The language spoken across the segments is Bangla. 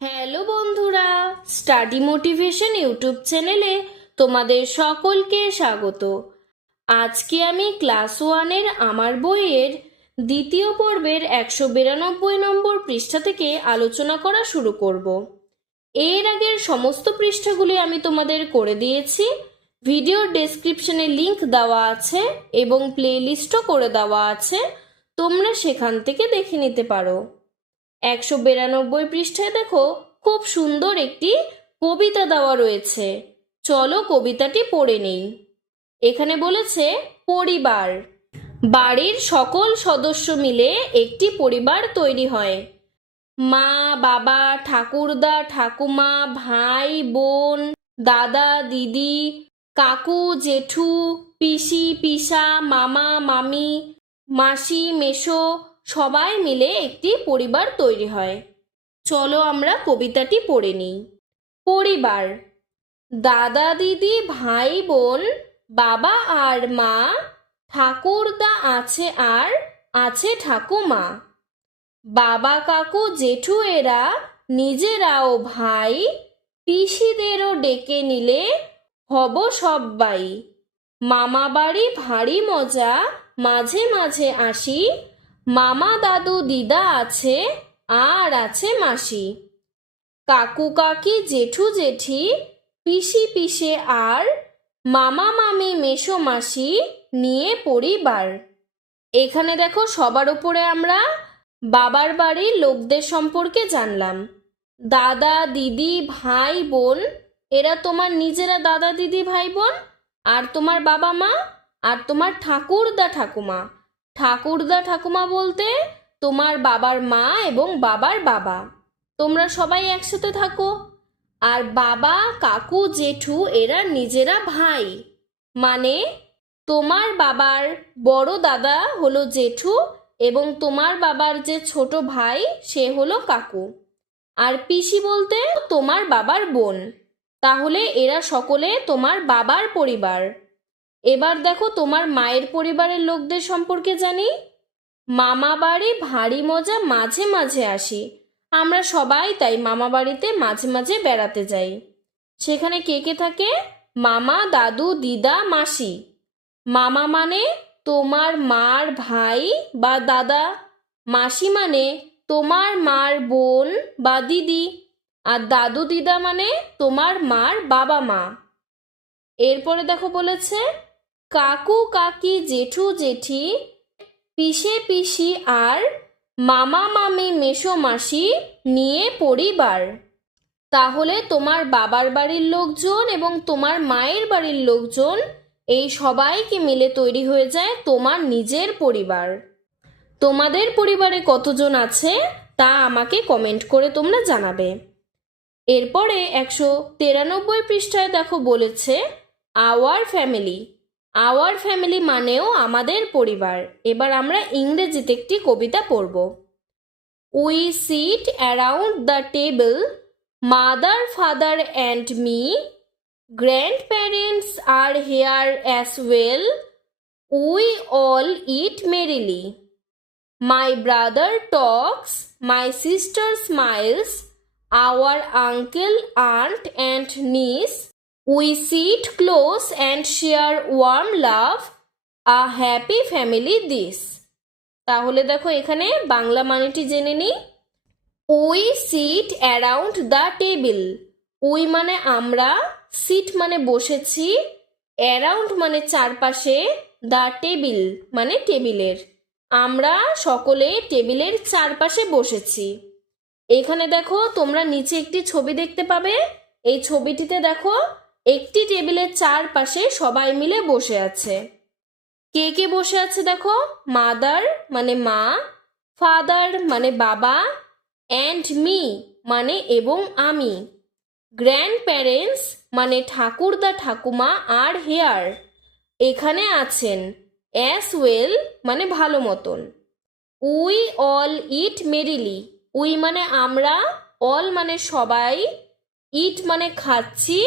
হ্যালো বন্ধুরা, স্টাডি মোটিভেশন ইউটিউব চ্যানেলে তোমাদের সকলকে স্বাগত। আজকে আমি ক্লাস 1-এর আমার বইয়ের দ্বিতীয় পর্বের 192 নম্বর পৃষ্ঠা থেকে আলোচনা করা শুরু করব। এর আগের সমস্ত পৃষ্ঠাগুলি আমি তোমাদের করে দিয়েছি। ভিডিওর ডেসক্রিপশনে লিংক দেওয়া আছে এবং প্লেলিস্টও করে দেওয়া আছে, তোমরা সেখান থেকে দেখে নিতে পারো। 192 পৃষ্ঠায় দেখো খুব সুন্দর একটি কবিতা দেওয়া রয়েছে। চলো কবিতাটি পড়ে নেই। এখানে বলেছে পরিবার। বাড়ির সকল সদস্য মিলে একটি পরিবার তৈরি হয়। মা, বাবা, ঠাকুরদা, ঠাকুমা, ভাই, বোন, দাদা, দিদি, কাকু, জেঠু, পিসি, পিসা, মামা, মামি, মাসি, মেসো সবাই মিলে একটি পরিবার তৈরি হয়। চলো আমরা কবিতাটি পড়ে নিই। পরিবার। দাদা, দিদি, ভাই, বোন, বাবা আর মা, ঠাকুরদা আছে আর আছে ঠাকুমা, বাবা, কাকু, জেঠু এরা নিজেরাও ভাই, পিসিদেরও ডেকে নিলে হব সব্বাই। মামা বাড়ি ভারী মজা, মাঝে মাঝে আসি, মামা, দাদু, দিদা আছে আর আছে মাসি, কাকু, কাকি, জেঠু, জেঠি, পিসি, পিসে আর মামা, মামি, মেসো, মাসি নিয়ে পরিবার। এখানে দেখো সবার উপরে আমরা বাবার বাড়ির লোকদের সম্পর্কে জানলাম। দাদা, দিদি, ভাই, বোন এরা তোমার নিজেরা দাদা, দিদি, ভাই, বোন, আর তোমার বাবা মা, আর তোমার ঠাকুরদা, ঠাকুমা। ঠাকুরদা, ঠাকুমা বলতে তোমার বাবার মা এবং বাবার বাবা, তোমরা সবাই একসাথে থাকো। আর বাবা, কাকু, জেঠু এরা নিজেরা ভাই, মানে তোমার বাবার বড় দাদা হলো জেঠু এবং তোমার বাবার যে ছোট ভাই সে হলো কাকু। আর পিসি বলতে তোমার বাবার বোন। তাহলে এরা সকলে তোমার বাবার পরিবার। এবার দেখো তোমার মায়ের পরিবারের লোকদের সম্পর্কে জানি। মামা বাড়ি ভারী মজা, মাঝে মাঝে আসি। আমরা সবাই তাই মামা বাড়িতে মাঝে মাঝে বেড়াতে যাই। সেখানে কে কে থাকে? মামা, দাদু, দিদা, মাসি। মামা মানে তোমার মার ভাই বা দাদা, মাসি মানে তোমার মার বোন বা দিদি, আর দাদু দিদা মানে তোমার মার বাবা মা। এরপরে দেখো বলেছে কাকু, কাকি, জেঠু, জেঠি, পিসে, পিসি আর মামা, মামি, মেসো, মাসি নিয়ে পরিবার। তাহলে তোমার বাবার বাড়ির লোকজন এবং তোমার মায়ের বাড়ির লোকজন এই সবাইকে মিলে তৈরি হয়ে যায় তোমার নিজের পরিবার। তোমাদের পরিবারে কতজন আছে তা আমাকে কমেন্ট করে তোমরা জানাবে। এরপরে 193 পৃষ্ঠায় দেখো বলেছে আওয়ার ফ্যামিলি। আওয়ার ফ্যামিলি মানেও আমাদের পরিবার। এবার আমরা ইংরেজিতে একটি কবিতা পড়ব। We seat around the table, mother, father and me, grandparents are here as well, we all eat merrily. My brother talks, my sister smiles, our uncle, aunt and niece, we sit close and share warm love, a happy family this. তাহলে দেখো এখানে বাংলা মানেটি জেনে নিই। We seat around the table. We মানে আমরা, সিট মানে বসেছি, অ্যারাউন্ড মানে চারপাশে, দ্য টেবিল মানে টেবিলের। আমরা সকলে টেবিলের চারপাশে বসেছি। এখানে দেখো তোমরা নিচে একটি ছবি দেখতে পাবে। এই ছবিটিতে দেখো একটি টেবিলের চারপাশে সবাই মিলে বসে আছে। কে কে বসে আছে দেখো? মাদার মানে মা, ফাদার মানে বাবা, অ্যান্ড মি মানে এবং আমি, গ্র্যান্ডপ্যারেন্টস মানে ঠাকুরদা, ঠাকুমা আর হেয়ার এখানে আছেন, অ্যাস ওয়েল মানে ভালো মতন, we all eat merrily. We মানে আমরা, অল মানে সবাই, ইট মানে খাচ্ছি,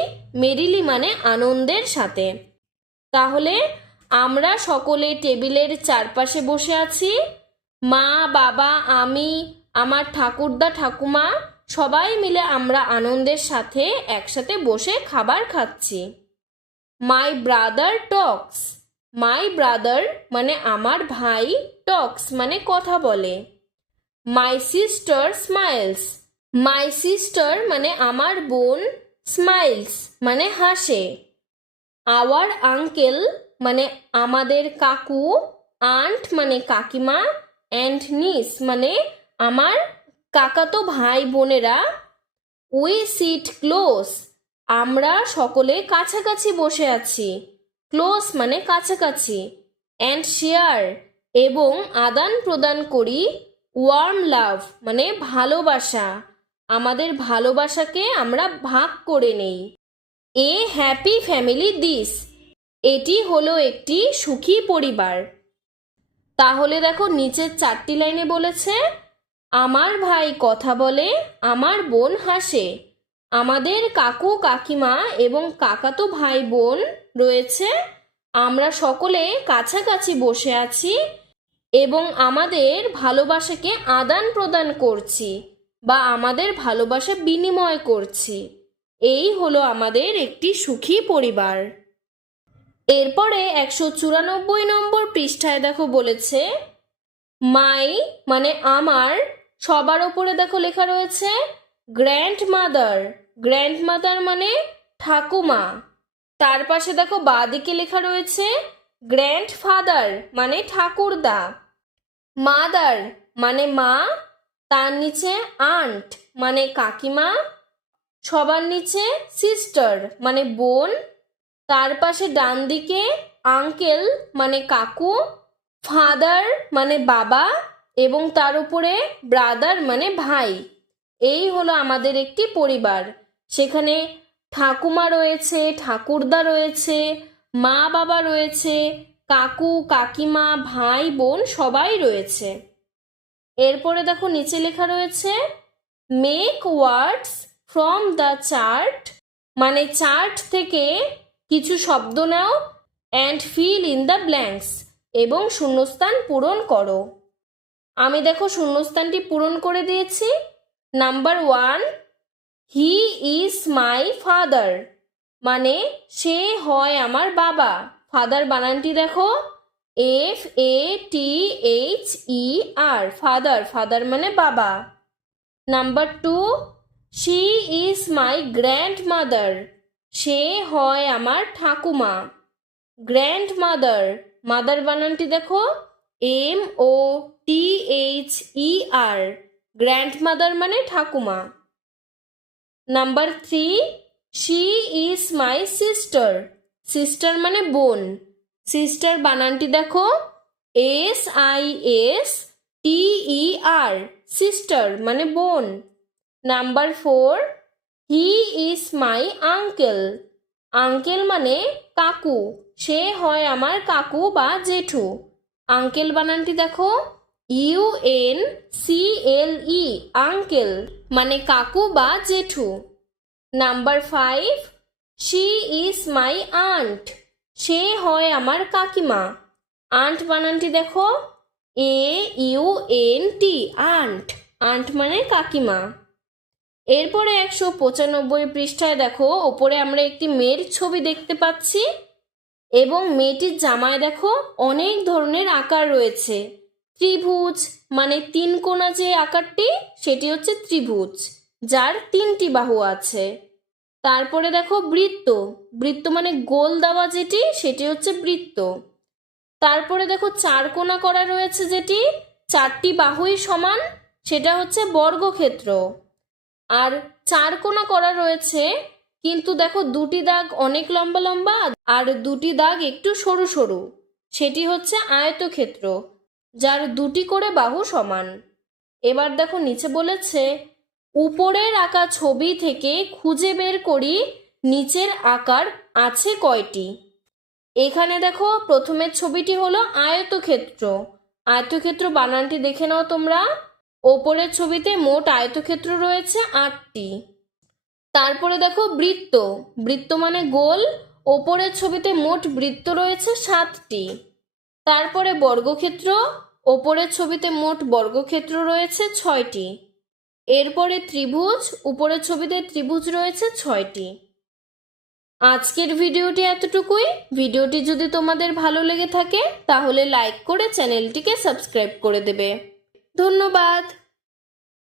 মেরিলি মানে আনন্দের সাথে। তাহলে আমরা সকলে টেবিলের চারপাশে বসে আছি। মা, বাবা, আমি, আমার ঠাকুরদা, ঠাকুমা সবাই মিলে আমরা আনন্দের সাথে একসাথে বসে খাবার খাচ্ছি। My brother Tux, my brother মানে আমার ভাই, টক্স মানে কথা বলে। My sister smiles, my sister মানে আমার বোন, স্মাইলস মানে হাসে। আওয়ার আঙ্কেল মানে আমাদের কাকু, আন্ট মানে কাকিমা, অ্যান্ড নিস মানে আমার কাকাতো ভাই বোনেরা। উই সিট ক্লোজ, আমরা সকলে কাছাকাছি বসে আছি। ক্লোজ মানে কাছাকাছি। অ্যান্ড শেয়ার এবং আদান প্রদান করি। ওয়ার্ম লাভ মানে ভালোবাসা, আমাদের ভালোবাসাকে আমরা ভাগ করে নেই। এ হ্যাপি ফ্যামিলি দিস, এটি হলো একটি সুখী পরিবার। তাহলে দেখো নিচের 4টি লাইনে বলেছে, আমার ভাই কথা বলে, আমার বোন হাসে, আমাদের কাকু কাকিমা এবং কাকাতো ভাই বোন রয়েছে, আমরা সকলে কাছাকাছি বসে আছি এবং আমাদের ভালোবাসাকে আদান প্রদান করছি বা আমাদের ভালোবাসা বিনিময় করছি। এই হলো আমাদের একটি সুখী পরিবার। এরপরে 194 নম্বর পৃষ্ঠায় দেখো বলেছে, মাই মানে আমার, সবার ওপরে দেখো লেখা রয়েছে গ্র্যান্ডমাদার, গ্র্যান্ডমাদার মানে ঠাকুমা। তার পাশে দেখো বাঁদিকে লেখা রয়েছে গ্র্যান্ডফাদার মানে ঠাকুরদা। মাদার মানে মা, তার নিচে আন্ট মানে কাকিমা, সবার নিচে সিস্টার মানে বোন, তার পাশে ডান দিকে আঙ্কেল মানে কাকু, ফাদার মানে বাবা এবং তার উপরে ব্রাদার মানে ভাই। এই হলো আমাদের একটি পরিবার। সেখানে ঠাকুমা রয়েছে, ঠাকুরদা রয়েছে, মা বাবা রয়েছে, কাকু কাকিমা ভাই বোন সবাই রয়েছে। এরপরে দেখো নিচে লেখা রয়েছে make words from the chart, মানে চার্ট থেকে কিছু শব্দ নাও, and fill in the blanks এবং শূন্যস্থান পূরণ করো। আমি দেখো শূন্যস্থানটি পূরণ করে দিয়েছি। Number 1, he is my father, মানে সে হয় আমার বাবা। ফাদার বানানটি দেখো FATHER, ফাদার, ফাদার মানে বাবা। Number 2, she is my grandmother, সে হয় আমার ঠাকুমা। গ্র্যান্ডমাদার, মাদার বানানটি দেখো MOTHER, গ্র্যান্ডমাদার মানে ঠাকুমা। Number 3, she is my sister, sister মানে বোন। সিস্টার বানানটি দেখো SISTER, সিস্টার মানে বোন। Number 4, he is my uncle, uncle মানে কাকু, সে হয় আমার কাকু বা জেঠু। আঙ্কেল বানানটি দেখো UNCLE, আঙ্কেল মানে কাকু বা জেঠু। Number 5, she is my aunt, সে হয় আমার কাকিমা। আন্ট বানানটি দেখো AUNT, আন্ট, আন্ট মানে কাকিমা। এরপরে 195 পৃষ্ঠায় দেখো ওপরে আমরা একটি মেয়ের ছবি দেখতে পাচ্ছি এবং মেয়েটির জামায় দেখো অনেক ধরনের আকার রয়েছে। ত্রিভুজ মানে 3 কোণা যে আকারটি সেটি হচ্ছে ত্রিভুজ, যার 3টি বাহু আছে। তারপরে দেখো বৃত্ত, বৃত্ত মানে গোল দেওয়া যেটি, সেটি হচ্ছে বৃত্ত। তারপরে দেখো 4 কোণা করা রয়েছে যেটি 4টি বাহুই সমান, সেটা হচ্ছে বর্গক্ষেত্র। আর 4 কোণা করা রয়েছে কিন্তু দেখো 2টি দাগ অনেক লম্বা লম্বা আর 2টি দাগ একটু সরু সরু, সেটি হচ্ছে আয়তক্ষেত্র, যার 2টি করে বাহু সমান। এবার দেখো নিচে বলেছে উপরের আঁকা ছবি থেকে খুঁজে বের করি নিচের আকার আছে কয়টি। এখানে দেখো প্রথমের ছবিটি হলো আয়তক্ষেত্র। আয়তক্ষেত্র বানানটি দেখে নাও তোমরা। ওপরের ছবিতে মোট আয়তক্ষেত্র রয়েছে 8টি। তারপরে দেখো বৃত্ত, বৃত্ত মানে গোল, ওপরের ছবিতে মোট বৃত্ত রয়েছে 7টি। তারপরে বর্গক্ষেত্র, ওপরের ছবিতে মোট বর্গক্ষেত্র রয়েছে 6টি। এরপরে ত্রিভুজ, উপরের ছবিতে ত্রিভুজ রয়েছে 6টি। আজকের ভিডিওটি এতটুকুই। ভিডিওটি যদি তোমাদের ভালো লেগে থাকে তাহলে লাইক করে চ্যানেলটিকে সাবস্ক্রাইব করে দেবে। ধন্যবাদ।